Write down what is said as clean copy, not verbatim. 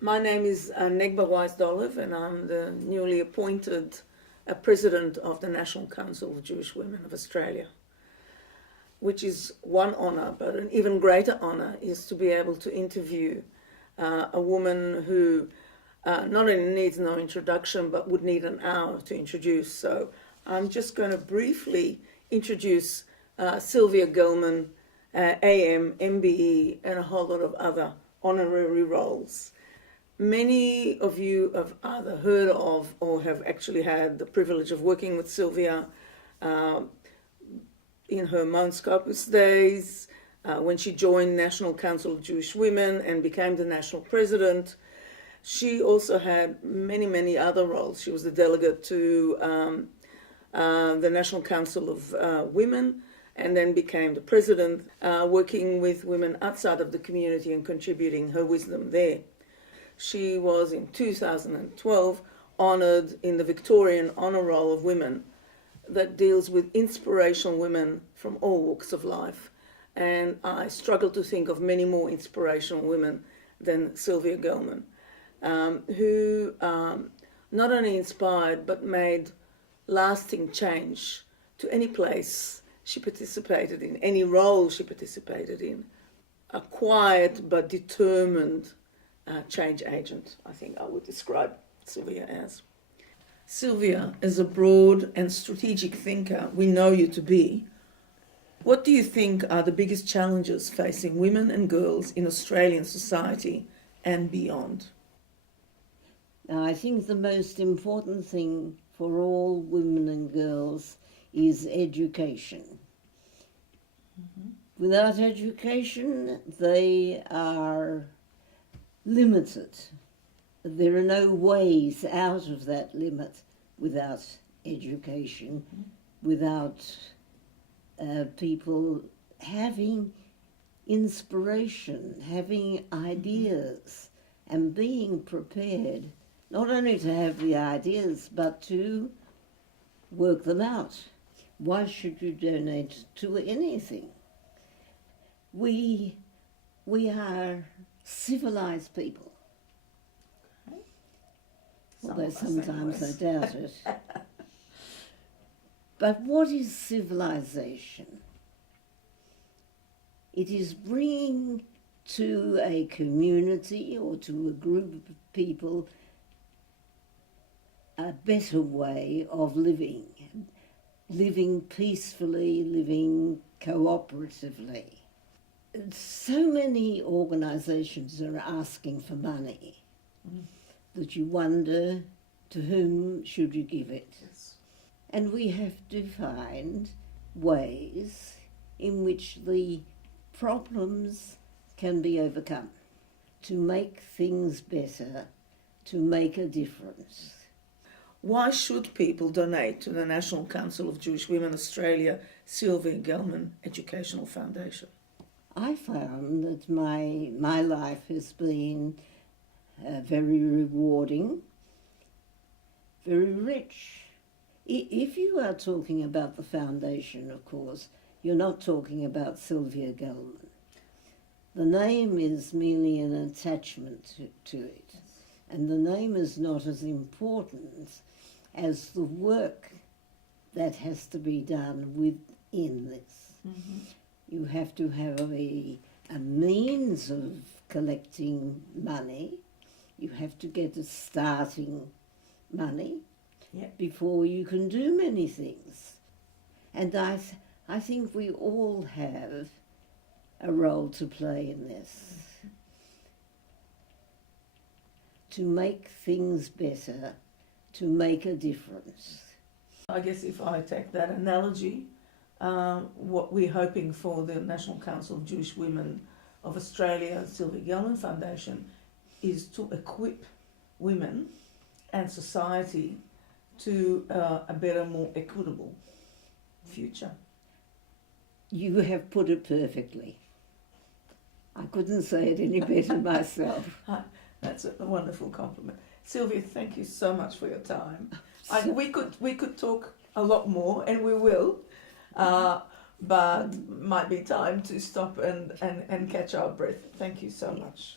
My name is Negba Weiss-Dolev, and I'm the newly appointed President of the National Council of Jewish Women of Australia, which is one honour, but an even greater honour is to be able to interview a woman who not only needs no introduction, but would need an hour to introduce. So I'm just going to briefly introduce Sylvia Gelman, AM, MBE, and a whole lot of other honorary roles. Many of you have either heard of or have actually had the privilege of working with Sylvia in her Mount Scopus days, when she joined National Council of Jewish Women and became the national president. She also had many other roles. She was the delegate to the National Council of Women, and then became the president, working with women outside of the community and contributing her wisdom there. She was in 2012 honoured in the Victorian Honour Roll of Women that deals with inspirational women from all walks of life. And I struggle to think of many more inspirational women than Sylvia Gelman, who not only inspired but made lasting change to any place she participated in, any role she participated in. A quiet but determined change agent, I think I would describe Sylvia as. Sylvia, as a broad and strategic thinker we know you to be, what do you think are the biggest challenges facing women and girls in Australian society and beyond? I think the most important thing for all women and girls is education. Mm-hmm. Without education, they are limited. There are no ways out of that limit without education, without people having inspiration, having ideas, and being prepared not only to have the ideas but to work them out. Why should you donate to anything? We are civilized people. Okay. Although sometimes I doubt it. But what is civilization? It is bringing to a community or to a group of people a better way of living peacefully, living cooperatively. So many organisations are asking for money that you wonder, to whom should you give it? Yes. And we have to find ways in which the problems can be overcome, to make things better, to make a difference. Why should people donate to the National Council of Jewish Women Australia Sylvia Gelman Educational Foundation? I found that my life has been very rewarding, very rich. If you are talking about the foundation, of course, you're not talking about Sylvia Gelman. The name is merely an attachment to it, and the name is not as important as the work that has to be done within this. Mm-hmm. You have to have a means of collecting money. You have to get a starting money before you can do many things. And I think we all have a role to play in this. To make things better, to make a difference. I guess if I take that analogy, what we're hoping for the National Council of Jewish Women of Australia, Sylvia Gelman Foundation, is to equip women and society to a better, more equitable future. You have put it perfectly. I couldn't say it any better myself. That's a wonderful compliment. Sylvia, thank you so much for your time. We could talk a lot more, and we will, but might be time to stop and catch our breath. Thank you so much.